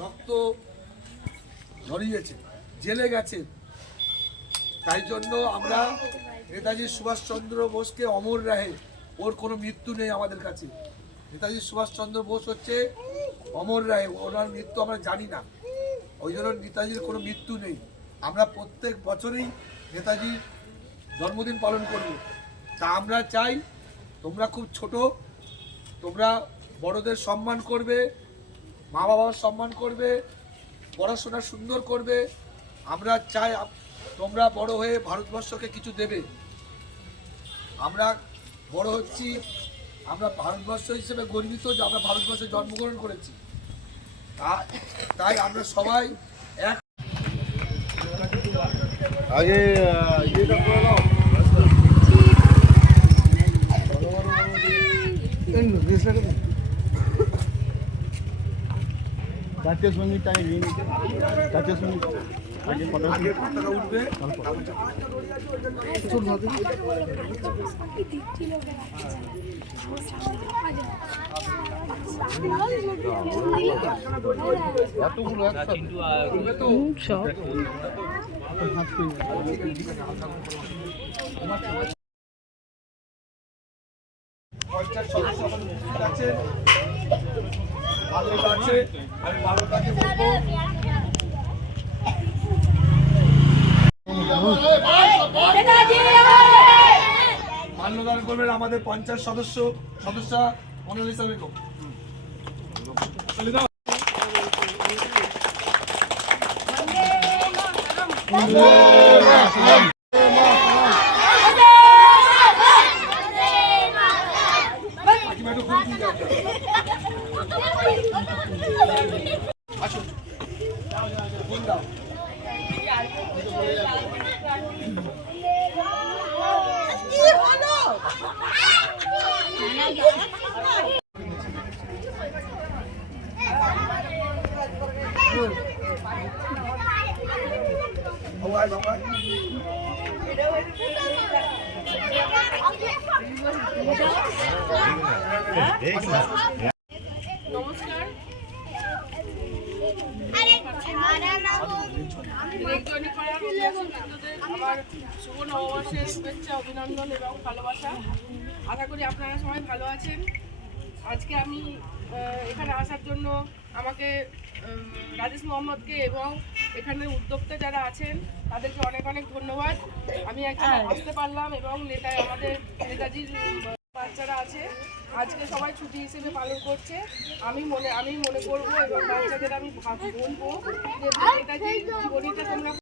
রক্ত ঝরিয়েছে, জেলে গেছে। তাই জন্য আমরা নেতাজি সুভাষচন্দ্র বোসকে অমর রাহে, ওর কোনো মৃত্যু নেই আমাদের কাছে। নেতাজি সুভাষচন্দ্র বোস হচ্ছে অমর রায় ওনার মৃত্যু আমরা জানি না। ওই জন্য নেতাজির কোনো মৃত্যু নেই। আমরা প্রত্যেক বছরেই নেতাজির জন্মদিন পালন করব। তা আমরা চাই তোমরা খুব ছোট, তোমরা বড়দের সম্মান করবে মা বাবার সম্মান করবে, পড়াশোনা সুন্দর করবে। আমরা চাই তোমরা বড় হয়ে ভারতবর্ষকে কিছু দেবে। আমরা বড় হচ্ছি, আমরা ভারতবর্ষ হিসেবে গর্বিত যে আমরা ভারতবর্ষে জন্মগ্রহণ করেছি। তাই আমরা সবাই এক আগে আহ, ইয়েটা করে দাও জাতীয় নিয়ে নিতে জাতীয় সংগীত আগে পতাকা উঠবে সদস্য আছেন মান্যদান করবেন আমাদের পঞ্চাশ সদস্য সদস্য মনালিসা বেগম বাবাই বাবাই আমার অভিনন্দন এবং ভালোবাসা আশা করি আপনারা সবাই ভালো আছেন। আজকে আমি এখানে আসার জন্য আমাকে রাজেশ মোহাম্মদকে এবং এখানের উদ্যোক্তা যারা আছেন তাদেরকে অনেক অনেক ধন্যবাদ। আমি এখানে আসতে পারলাম এবং নেতা আমাদের, নেতাজির বাচ্চারা আছে। আজকে সবাই ছুটি হিসেবে পালন করছে। আমি মনে আমি মনে করব এবং বাচ্চাদের আমি বলব যে নেতাজি তোমরা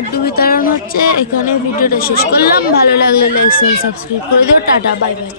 লাড্ডু বিতরণ হচ্ছে। এখানে ভিডিওটা শেষ করলাম। ভালো লাগলে লাইক সাবস্ক্রাইব করে দিও। Tata bye bye